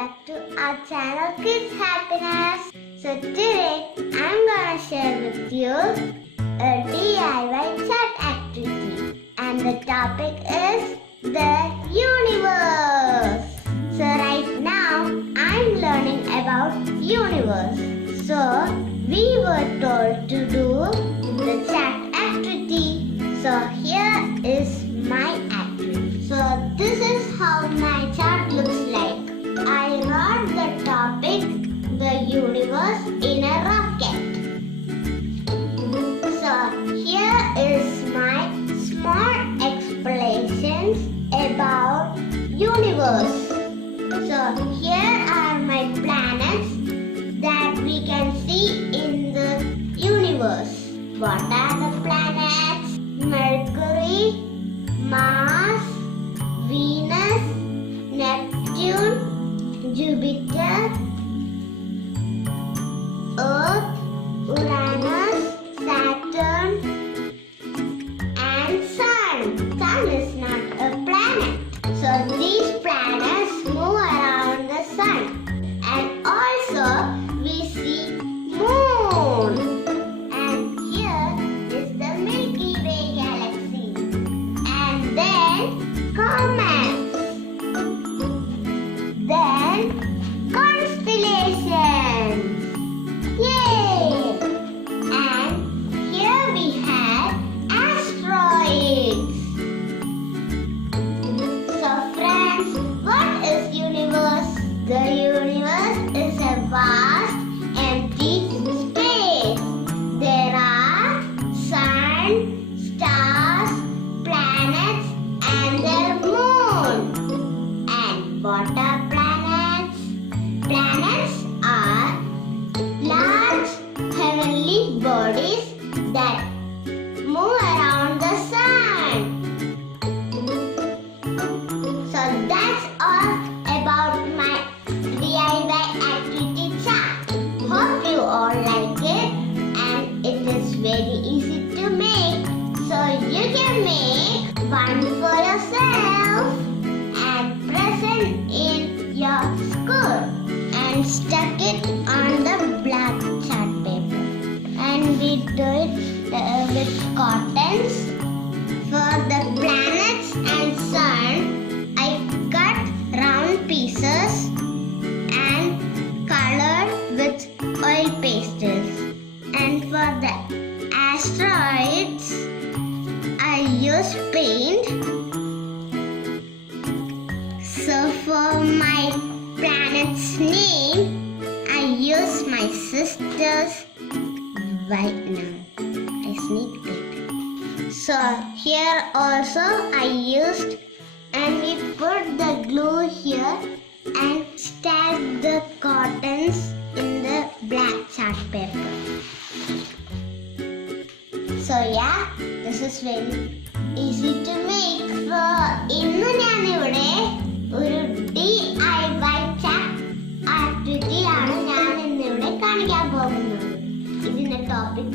back to our channel Kids Happiness. So today I'm gonna share with you a DIY chat activity, and the topic is the universe. So right now I'm learning about universe. So we were told to do the chat activity. So here is my activity. So this is how my chart looks like. I wrote the topic, the universe, in a rocket. So here is my small explanations about universe. So here are my planets that we can see in the universe. What are the planets? Mercury, Mars, Venus, Neptune, Jupiter, Earth, Uranus, Saturn, and Sun. Sun is not a planet. So these planets move around the Sun. And also we see Moon. And here is the Milky Way galaxy. And then comets. Then constellations. Yay! And here we have asteroids. So friends, what is universe? The universe is a vast, empty space. There are sun, stars, planets, and their moon. And what are planets? Planets are large heavenly bodies that move around the sun. So that's all about my DIY activity chart. Hope you all like it, and it is very easy to make. So you can make one for yourself and present in your school and stuck it on the black chart paper. And we do it with cottons. For the planets and sun, I cut round pieces and colored with oil pastels. And for the asteroids, I use paint. So for my planet's name, I use my sister's whitener. I sneaked it. So here also I used, and we put the glue here and stack the cottons in the black chart paper. So yeah, this is very easy to make. So ഇന്ന് ഞാനിവിടെ ഒരു DIY chat activity ആണ് ഞാൻ ഇന്നിവിടെ കാണിക്കാൻ പോകുന്നത്. ഇതിന്റെ topic